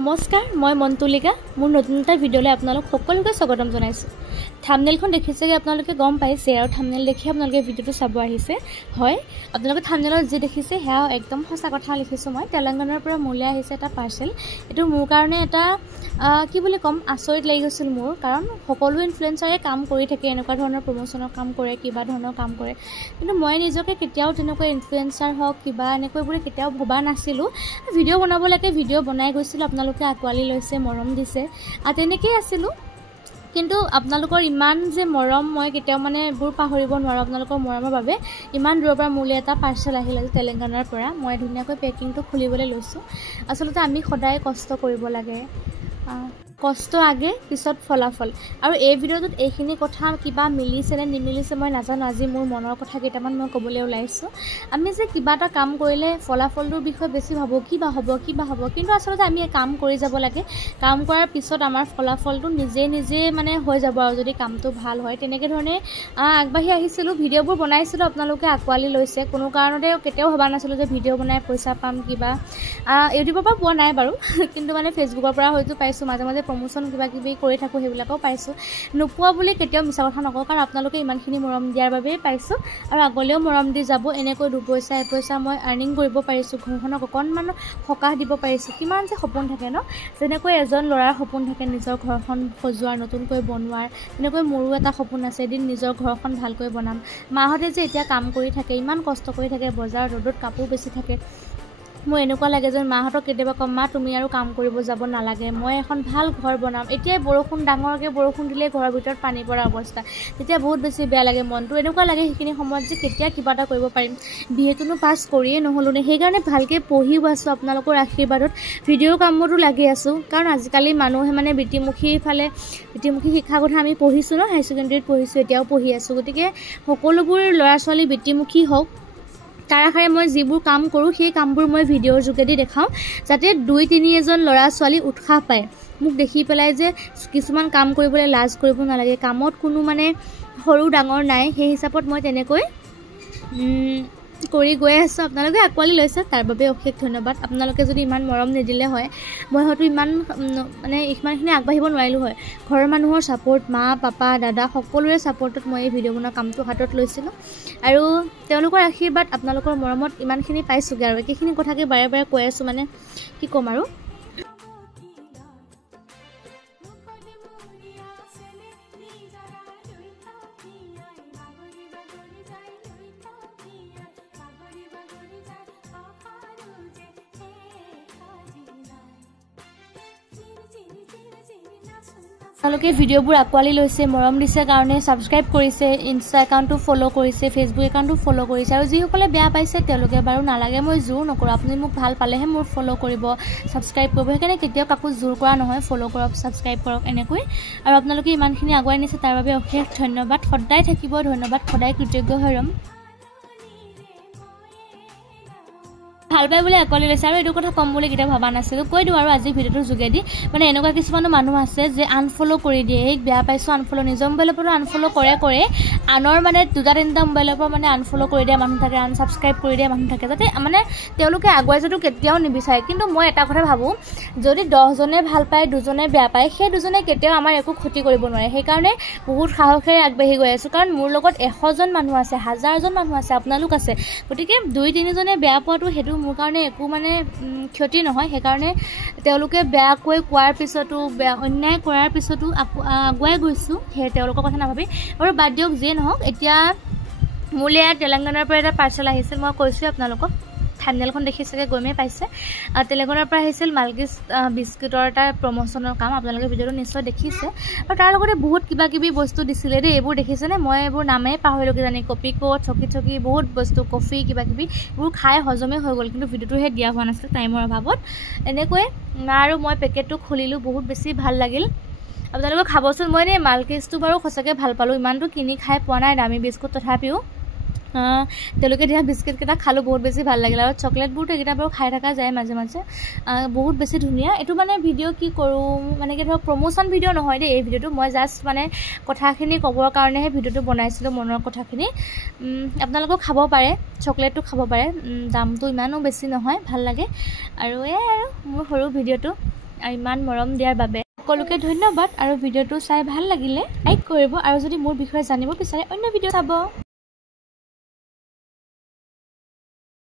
নমস্কাৰ মই মন্তুলিকা মোৰ নতুন এটা ভিডিঅ'লৈ আপোনালোক সকলোকে স্বাগতম জনাইছো থাম্বনেলখন দেখিছেগে আপোনালোকে গম পাইছে আৰু থাম্বনেল দেখি আপোনালোকে ভিডিঅ'টো চাব আহিছে হয় আপোনালোকে থাম্বনেলত যি দেখিছে হেয়া একদম সঁচা কথা লিখিছো মই তেলেংগানাৰ পৰা মোলে আহিছে এটা পাৰ্সেল এটো মোৰ কাৰণে এটা কি বুলি কম আচৰিত লাগি গৈছিল মোৰ কাৰণ সকলো ইনফ্লুৱেঞ্চাৰে কাম কৰি থাকে এনেকুৱা ধৰণৰ প্ৰমোচনৰ কাম কৰে কিবা ধৰণৰ কাম কৰে কিন্তু মই নিজকে কেতিয়াও তেনেকৈ ইনফ্লুৱেঞ্চাৰ হওক কিবা এনেকৈ বুলি কেতিয়াও ভবা নাছিলো ভিডিঅ' বনাব লাগে ভিডিঅ' বনাই গৈছিল আপোনালোকে আকোৱালি লৈছে মৰম দিছে তেনেকৈ আছিল কিন্তু আপোনালোকৰ ইমান যে মৰম মই কেতিয়াও মানে বুৰ পাহৰিব নোৱাৰো আপোনালোকৰ মৰমৰ বাবে ইমান দূৰৰ পৰা মোলে এটা পাৰ্সেল আহিল তেলেংগানাৰ পৰা মই ধুনীয়াকৈ পেকিংটো খুলিবলৈ লৈছো আসলতে আমি সদায় কষ্ট কৰিব লাগে কষ্ট আগে পিছত ফলাফল আৰু এই ভিডিঅ'টোত এইখিনি কথা কিবা মিলিছে নে নিমিলিছে মই নাজানো আজি মোৰ মনৰ কথা কেইটামান মই ক'বলৈ ওলাইছো আমি যে কিবা এটা কাম কৰিলে ফলাফলটোৰ বিষয়ে বেছি ভাবো কিবা হ'ব কিন্তু আসলতে আমি কাম কৰি যাব লাগে কাম কৰাৰ পিছত আমাৰ ফলাফলটো নিজে মানে হৈ যাব আৰু যদি কামটো ভাল হয় তেনেকৈ ধৰণে আগবাঢ়ি আহিছিলো ভিডিঅ'বোৰ বনাইছিলো আপোনালোকে আকোৱালি লৈছে কোনো কাৰণতে কেতিয়াও ভবা নাছিলো যে ভিডিঅ' বনাই পইচা পাম কিবা ইউটিউবৰ পৰা পোৱা নাই বাৰু কিন্তু মানে ফেচবুকৰ পৰা হয়তো পাইছো মাজে প্ৰমোচন কিবা কিবি কৰি থাকো হেবিলাকও পাইছো নোপোৱা বুলি কেতিয়াও মিছা কথা নকওঁ কাৰণ আপোনালোকে ইমানখিনি মৰম দিয়াৰ বাবে পাইছো আৰু আগলৈও মৰম দি যাব এনেকৈ দুপইচা এপইচা মই আৰ্নিং কৰিব পাৰিছো ঘৰখনক অকণমান সকাহ দিব পাৰিছো কিমান যে সপোন থাকে ন যেনেকৈ এজন ল'ৰাৰ সপোন থাকে নিজৰ ঘৰখন সজোৱাৰ নতুনকৈ বনোৱাৰ তেনেকৈ মোৰো এটা সপোন আছে এদিন নিজৰ ঘৰখন ভালকৈ বনাম মাহঁতে যে এতিয়া কাম কৰি থাকে ইমান কষ্ট কৰি থাকে বজাৰ ৰ'দত কাপোৰ বেছি থাকে মই এনেকুৱা লাগে যে মাহঁতক কেতিয়াবা কম মা তুমি আৰু কাম কৰিব যাব নালাগে মই এখন ভাল ঘৰ বনাম এতিয়া বৰষুণ ডাঙৰকৈ বৰষুণ দিলে ঘৰৰ ভিতৰত পানী পৰা অৱস্থা তেতিয়া বহুত বেছি বেয়া লাগে মনটো এনেকুৱা লাগে সেইখিনি সময়ত যে কেতিয়া কিবা এটা কৰিব পাৰিম বিএটোনো পাছ কৰিয়ে নহ'লো নে সেইকাৰণে ভালকৈ পঢ়িও আছো আপোনালোকৰ আশীৰ্বাদত ভিডিঅ' কামতো লাগি আছো কাৰণ আজিকালি মানুহে মানে বৃত্তিমুখী শিক্ষাৰ কথা আমি পঢ়িছো ন হাই ছেকেণ্ডেৰীত পঢ়িছো এতিয়াও পঢ়ি আছো গতিকে সকলোবোৰ ল'ৰা ছোৱালী বৃত্তিমুখী হওক তাৰ আশাৰে মই যিবোৰ কাম কৰোঁ সেই কামবোৰ মই ভিডিঅ'ৰ যোগেদি দেখাওঁ যাতে 2-3 ল'ৰা ছোৱালী উৎসাহ পায় মোক দেখি পেলাই যে কিছুমান কাম কৰিবলৈ লাজ কৰিব নালাগে কামত কোনো মানে সৰু ডাঙৰ নাই সেই হিচাপত মই তেনেকৈ কৰি গৈ আছো আপোনালোকে আকোৱালি লৈছে তাৰ বাবে অশেষ ধন্যবাদ আপোনালোকে যদি ইমান মৰম নিদিলে হয় মই হয়তো ইমানখিনি আগবাঢ়িব নোৱাৰিলো হয় ঘৰৰ মানুহৰ সাপোৰ্ট মা পাপা দাদা সকলোৰে সাপোৰ্টত মই এই ভিডিঅ' বনোৱা কামটো হাতত লৈছিলো আৰু তেওঁলোকৰ আশীৰ্বাদ আপোনালোকৰ মৰমত ইমানখিনি পাইছোগে আৰু একেখিনি কথাকে বাৰে বাৰে কৈ আছো মানে কি ক'ম আৰু আপোনালোকে ভিডিঅ'বোৰ আকোৱালি লৈছে মৰম দিছে কাৰণে সাবস্ক্ৰাইব কৰিছে ইনষ্টা একাউণ্টটো ফ'ল' কৰিছে ফেচবুক একাউণ্টটো ফ'ল' কৰিছে আৰু যিসকলে বেয়া পাইছে তেওঁলোকে বাৰু নালাগে মই জোৰ নকৰোঁ আপুনি মোক ভাল পালেহে মোৰ ফ'ল' কৰিব সাবস্ক্ৰাইব কৰিব সেইকাৰণে কেতিয়াও কাকো জোৰ কৰা নহয় ফ'ল' কৰক সাবস্ক্ৰাইব কৰক এনেকৈ আৰু আপোনালোকে ইমানখিনি আগুৱাই নিছে তাৰ বাবে অশেষ ধন্যবাদ সদায় থাকিব ধন্যবাদ সদায় কৃতজ্ঞ হৈ ৰ'ম ভাল পাই বুলি আকোৱালি লৈছে আৰু এইটো কথা কম বুলি কেতিয়াও ভবা নাছিলো কৈ দিওঁ আৰু আজি ভিডিঅ'টোৰ যোগেদি মানে এনেকুৱা কিছুমান মানুহ আছে যে আনফল' কৰি দিয়ে এই বেয়া পাইছো আনফল' নিজৰ মোবাইলৰ পৰা আনফল' কৰে আনৰ মানে 2-3টা মোবাইলৰ পৰা মানে আনফল' কৰি দিয়া মানুহ থাকে আনসাবস্ক্ৰাইব কৰি দিয়া মানুহ থাকে যাতে মানে তেওঁলোকে আগুৱাই যোৱাটো কেতিয়াও নিবিচাৰে কিন্তু মই এটা কথা ভাবোঁ যদি 10জনে ভাল পায় 2জনে বেয়া পায় সেই 2জনে কেতিয়াও আমাৰ একো ক্ষতি কৰিব নোৱাৰে সেইকাৰণে বহুত সাহসেৰে আগবাঢ়ি গৈ আছো কাৰণ মোৰ লগত 100জন মানুহ আছে 1000জন মানুহ আছে আপোনালোক আছে গতিকে 2-3জনে বেয়া পোৱাটো সেইটো মোৰ কাৰণে একো মানে ক্ষতি নহয় সেইকাৰণে তেওঁলোকে বেয়াকৈ কোৱাৰ পিছতো অন্যায় কৰাৰ পিছতো আগুৱাই গৈছো সেই তেওঁলোকৰ কথা নাভাবি আৰু বাদ দিয়ক যিয়ে নহওক এতিয়া মোলে তেলেংগানাৰ পৰা এটা পাৰ্সেল আহিছিল মই কৈছোঁ আপোনালোকক থাম্বনেলখন দেখিছেগে গমে পাইছে তেলেংগানাৰ পৰা আহিছিল মালকিছ বিস্কুটৰ এটা প্ৰমোচনৰ কাম আপোনালোকে ভিডিঅ'টো নিশ্চয় দেখিছে আৰু তাৰ লগতে বহুত কিবা কিবি বস্তু দিছিলে দেই এইবোৰ দেখিছেনে মই এইবোৰ নামেই পাহৰিলোঁ কিজানি কপি কোড চকি বহুত বস্তু কফি কিবা কিবি এইবোৰ খাই হজমে হৈ গ'ল কিন্তু ভিডিঅ'টোহে দিয়া হোৱা নাছিল টাইমৰ অভাৱত এনেকৈ আৰু মই পেকেটটো খুলিলোঁ বহুত বেছি ভাল লাগিল আপোনালোকে খাবচোন মই এনে মালকিছটো বাৰু সঁচাকৈ ভাল পালোঁ ইমানটো কিনি খাই পোৱা নাই দামী বিস্কুট তথাপিও তেওঁলোকে দিয়া বিস্কিট কেইটা খালোঁ বহুত বেছি ভাল লাগিল আৰু চকলেটবোৰটো এইকেইটা বাৰু খাই থকা যায় মাজে মাজে বহুত বেছি ধুনীয়া এইটো মানে ভিডিঅ' কি কৰোঁ মানে কি ধৰক প্ৰমোচন ভিডিঅ' নহয় দেই এই ভিডিঅ'টো মই জাষ্ট মানে কথাখিনি ক'বৰ কাৰণেহে ভিডিঅ'টো বনাইছিলোঁ মনৰ কথাখিনি আপোনালোকেও খাব পাৰে চকলেটটো খাব পাৰে দামটো ইমানো বেছি নহয় ভাল লাগে আৰু এই আৰু মোৰ সৰু ভিডিঅ'টো ইমান মৰম দিয়াৰ বাবে সকলোকে ধন্যবাদ আৰু ভিডিঅ'টো চাই ভাল লাগিলে লাইক কৰিব আৰু যদি মোৰ বিষয়ে জানিব বিচাৰে অন্য ভিডিঅ' চাব